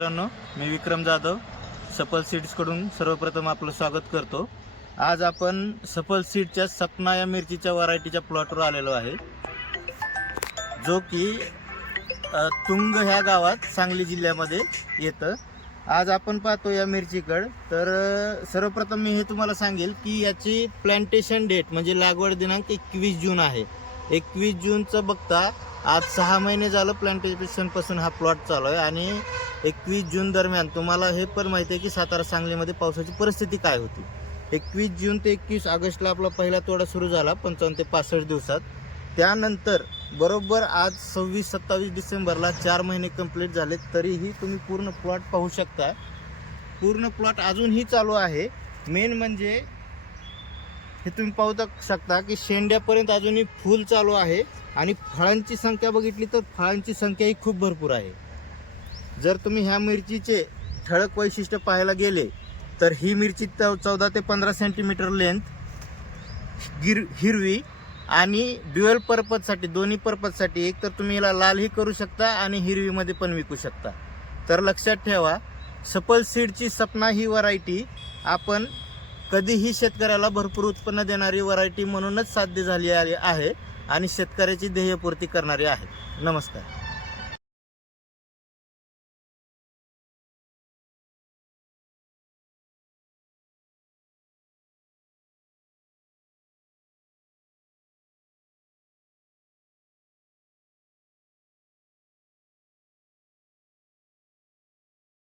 मित्रांनो, मी विक्रम जाधव सफल सीड्सकडून सर्वप्रथम आपलं स्वागत करतो। आज आपण सफल सीडच्या सपना या मिरचीच्या व्हरायटीच्या प्लॉटवर आलेलो आहे, जो की तुंग ह्या गावात सांगली जिल्ह्यामध्ये येतं। आज आपण पाहतो या मिरचीकडे। तर सर्वप्रथम मी हे तुम्हाला सांगेल की याची प्लांटेशन डेट म्हणजे लागवड दिनांक 21 जून आहे। 21 जूनचं बघता आज 6 महिने झालं प्लांटेशन पासून हा प्लॉट चालू आहे आणि 21 जून दरम्यान तुम्हाला हे पण माहिती आहे की सातारा सांगलीमध्ये पावसाची परिस्थिती काय होती। 21 जून ते 21 ऑगस्टला आपला पहिला तोडा सुरू झाला 55 ते 65 दिवसात। त्यानंतर बरोबर आज 26-27 डिसेंबरला 4 महिने कंप्लीट झाले, तरीही तुम्ही पूर्ण प्लॉट पाहू शकता। पूर्ण प्लॉट अजूनही चालू आहे। मेन म्हणजे हे तुम्ही पाहू शकता की शेंड्यापर्यंत अजूनही फुल चालू आहे आणि फळांची संख्या बघितली तर फळांची संख्याही खूप भरपूर आहे। जर तुम्ही ह्या मिरचीचे ठळक वैशिष्ट्य पाहायला गेले तर ही मिरची 14 ते 15 सेंटीमीटर लेंथ, हिरवी आणि ड्युअल पर्पजसाठी, दोन्ही पर्पजसाठी, एक तर तुम्ही हिला लालही करू शकता आणि हिरवीमध्ये पण विकू शकता। तर लक्षात ठेवा, सफल सीडची सपना ही व्हरायटी आपण कधीही शेतकऱ्याला भरपूर उत्पन्न देणारी व्हरायटी म्हणूनच साध्य झाली आहे आणि शेतकऱ्याची ध्येयपूर्ती करणारी आहे। नमस्कार।